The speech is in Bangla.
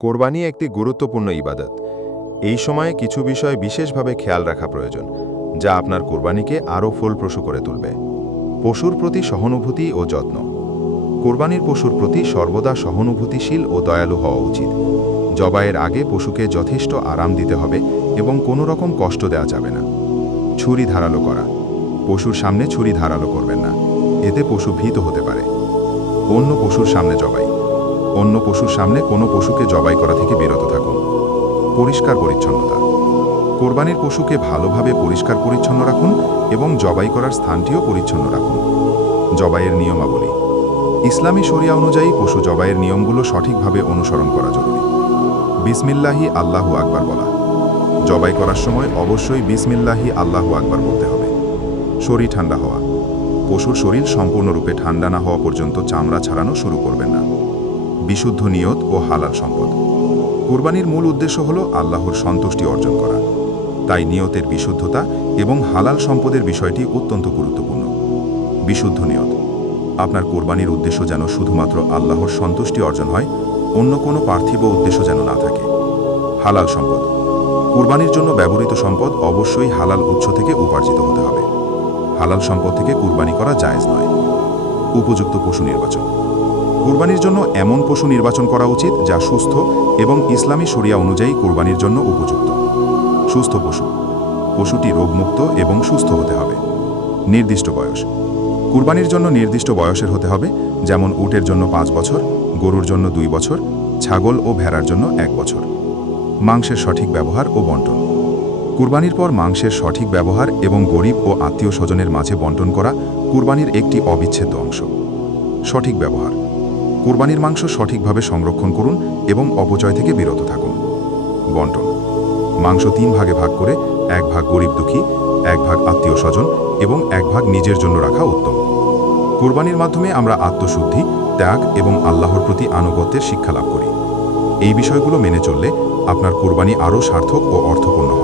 কোরবানি একটি গুরুত্বপূর্ণ ইবাদত। এই সময়ে কিছু বিষয় বিশেষভাবে খেয়াল রাখা প্রয়োজন, যা আপনার কোরবানিকে আরও ফলপ্রসূ করে তুলবে। পশুর প্রতি সহানুভূতি ও যত্ন। কোরবানির পশুর প্রতি সর্বদা সহানুভূতিশীল ও দয়ালু হওয়া উচিত। জবাইয়ের আগে পশুকে যথেষ্ট আরাম দিতে হবে এবং কোনো রকম কষ্ট দেওয়া যাবে না। ছুরি ধারালো করা। পশুর সামনে ছুরি ধারালো করবেন না। এতে পশু ভীত হতে পারে। অন্য পশুর সামনে জবাই। অন্য পশুর সামনে কোনো পশুকে জবাই করা থেকে বিরত থাকুন। পরিষ্কার পরিচ্ছন্নতা। কোরবানির পশুকে ভালোভাবে পরিষ্কার পরিচ্ছন্ন রাখুন এবং জবাই করার স্থানটিও পরিচ্ছন্ন রাখুন। জবাইয়ের নিয়মাবলী। ইসলামী শরিয়া অনুযায়ী পশু জবাইয়ের নিয়মগুলো সঠিকভাবে অনুসরণ করা জরুরি। বিসমিল্লাহি আল্লাহু আকবার বলা। জবাই করার সময় অবশ্যই বিসমিল্লাহি আল্লাহু আকবার বলতে হবে। শরীর ঠান্ডা হওয়া। পশুর শরীর সম্পূর্ণরূপে ঠান্ডা না হওয়া পর্যন্ত চামড়া ছাড়ানো শুরু করবেন না। বিশুদ্ধ নিয়ত ও হালাল সম্পদ। কোরবানির মূল উদ্দেশ্য হল আল্লাহর সন্তুষ্টি অর্জন করা। তাই নিয়তের বিশুদ্ধতা এবং হালাল সম্পদের বিষয়টি অত্যন্ত গুরুত্বপূর্ণ। বিশুদ্ধ নিয়ত। আপনার কোরবানির উদ্দেশ্য যেন শুধুমাত্র আল্লাহর সন্তুষ্টি অর্জন হয়, অন্য কোনো পার্থিব উদ্দেশ্য যেন না থাকে। হালাল সম্পদ। কুরবানির জন্য ব্যবহৃত সম্পদ অবশ্যই হালাল উৎস থেকে উপার্জিত হতে হবে। হালাল সম্পদ থেকে কুরবানি করা জায়েজ নয়। উপযুক্ত পশু নির্বাচন। কুরবানির জন্য এমন পশু নির্বাচন করা উচিত যা সুস্থ এবং ইসলামী শরিয়া অনুযায়ী কুরবানির জন্য উপযুক্ত। সুস্থ পশু। পশুটি রোগমুক্ত এবং সুস্থ হতে হবে। নির্দিষ্ট বয়স। কুরবানির জন্য নির্দিষ্ট বয়সের হতে হবে, যেমন উটের জন্য পাঁচ বছর, গরুর জন্য দুই বছর, ছাগল ও ভেড়ার জন্য এক বছর। মাংসের সঠিক ব্যবহার ও বন্টন। কুরবানির পর মাংসের সঠিক ব্যবহার এবং গরিব ও আত্মীয় স্বজনের মাঝে বন্টন করা কুরবানির একটি অবিচ্ছেদ্য অংশ। সঠিক ব্যবহার। কুরবানির মাংস সঠিকভাবে সংরক্ষণ করুন এবং অপচয় থেকে বিরত থাকুন। বন্টন। মাংস তিন ভাগে ভাগ করে এক ভাগ গরিব দুঃখী, এক ভাগ আত্মীয় স্বজন এবং এক ভাগ নিজের জন্য রাখা উত্তম। কুরবানির মাধ্যমে আমরা আত্মশুদ্ধি, ত্যাগ এবং আল্লাহর প্রতি আনুগত্যের শিক্ষা লাভ করি। এই বিষয়গুলো মেনে চললে আপনার কুরবানি আরও সার্থক ও অর্থপূর্ণ